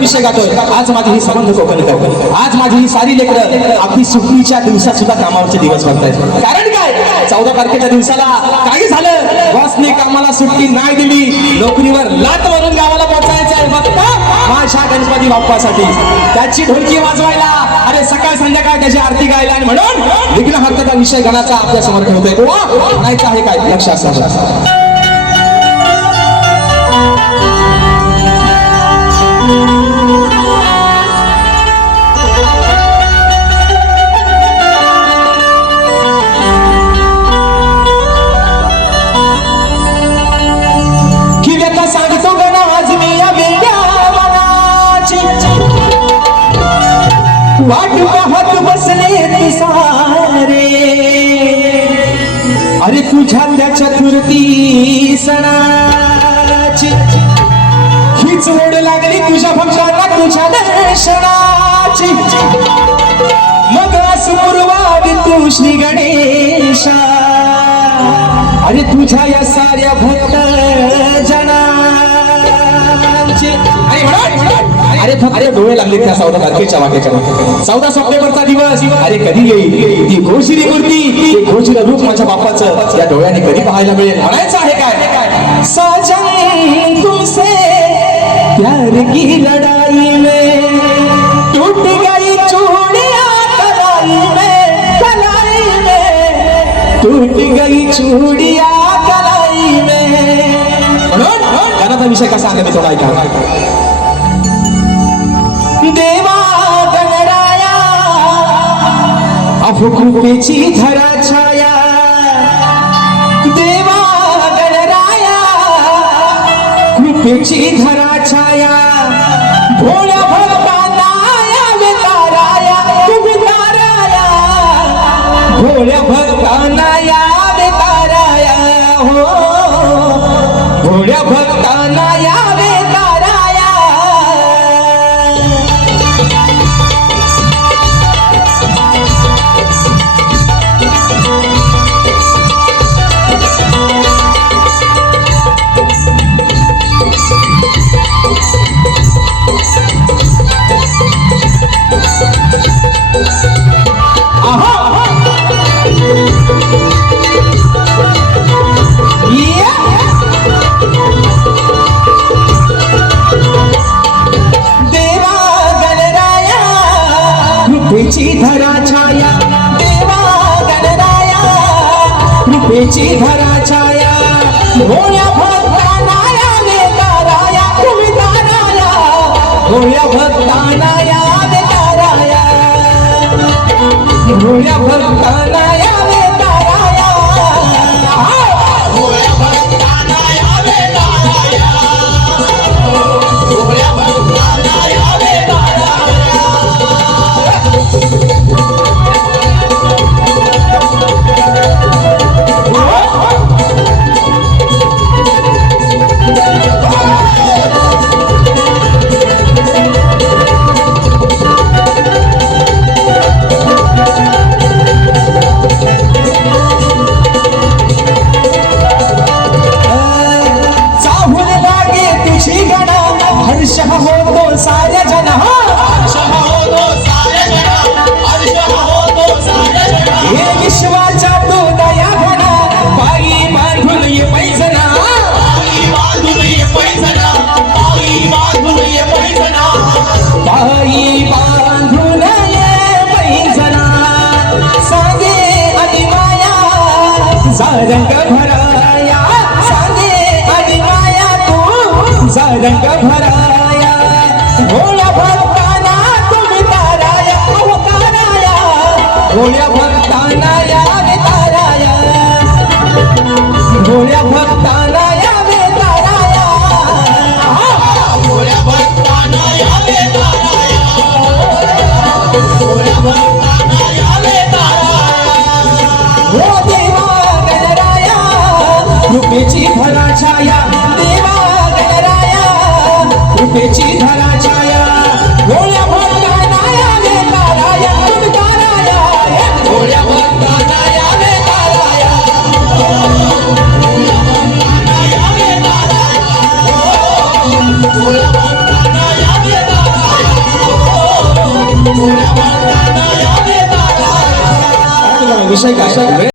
विषय गातोय आज माझी ही संबंध कोकण आज माझी ही सारी लेकरं अगदी सुट्टीच्या दिवसात सुद्धा कामावरचे दिवस बनतायत। कारण काय 14 तारखेच्या दिवसाला काही झालं, बॉसने कामाला सुट्टी नाही दिली, नोकरीवर लात मारून गावाला पोहोचायचं आहे फक्त माझ्या गणपती बाप्पासाठी, त्याची ढोलकी वाजवायला, अरे सकाळ संध्याकाळ त्याची आरती गायला, आणि म्हणून विघ्नहर्त्याचा विषय गणाचा आपल्या समोर ठेवतोय। म्हणायचं आहे काय लक्ष असं वाट पाहत बसले ते सारे, अरे तुझ्या त्या चतुर्थी सणाची हीच ओढ लागली तुझ्या भक्ताला तुझ्या दर्शनाची, मग असुरवादी तू श्री गणेशा, अरे तुझ्या या साऱ्या भक्त जनांची, अरे अरे डोळे लागले त्या 14 तारखेच्या वाटेच्या 14 सप्टेंबरचा दिवस, अरे कधी येईल ती घोषिरी मूर्ती, घोषिर रूप माझ्या बाप्पाचं या डोळ्याने कधी पाहायला मिळेल। म्हणायचं आहे काय साजन तुमसे प्यार की लड़ाई में टूट गई चूड़ियां कलाई में टूट गई चूड़ियां कलाई में। म्हणून गाण्याचा विषय कसा आहे मी थोडा ऐका। देवा गणराया अहो कृपेची धरा छाया, देवा गणराया कृपेची धरा छाया, भोळ्या भक्तांना यावे ताराया तुम्ही ताराया, भोळ्या भक्तांना यावे ताराया, हो भोळ्या भक्तांना यावे ताराया। कृपेची धरा छाया, देवा गणराया कृपेची धरा छाया, भोळ्या भक्तांना यावे ताराया तुम्ही ताराया, भोळ्या भक्तांना यावे ताराया, भोळ्या भक्तांना यावे ताराया, भोळ्या भक्तांना यावे ताराया, भोळ्या भक्तांना यावे ताराया। हर्ष होतो साऱ्या जना हे विश्वाच्या तो दया घना पायी बांधून ये पैजना पायी बांधून ये पैजना सांगे आणि माया तुझा रंग भराया सांगे आणि माया तुझा रंग भराया भोळ्या भक्ताना तुम्ही ताराया अहो ताराया भोळ्या भक्ताना यावे ताराया भोळ्या भक्ताना यावे ताराया भोळ्या भक्ताना यावे ताराया भोळ्या भक्ताना यावे ताराया हो देवा गणराया कृपेची भरा छाया देवा गणराया कृपेची धरा छाया भोळ्या भक्ताना यावे ताराया तुम्ही ताराया भोळ्या भक्ताना यावे ताराया भोळ्या भक्ताना यावे ताराया भोळ्या भक्ताना यावे ताराया भोळ्या भक्ताना यावे ताराया विषय काय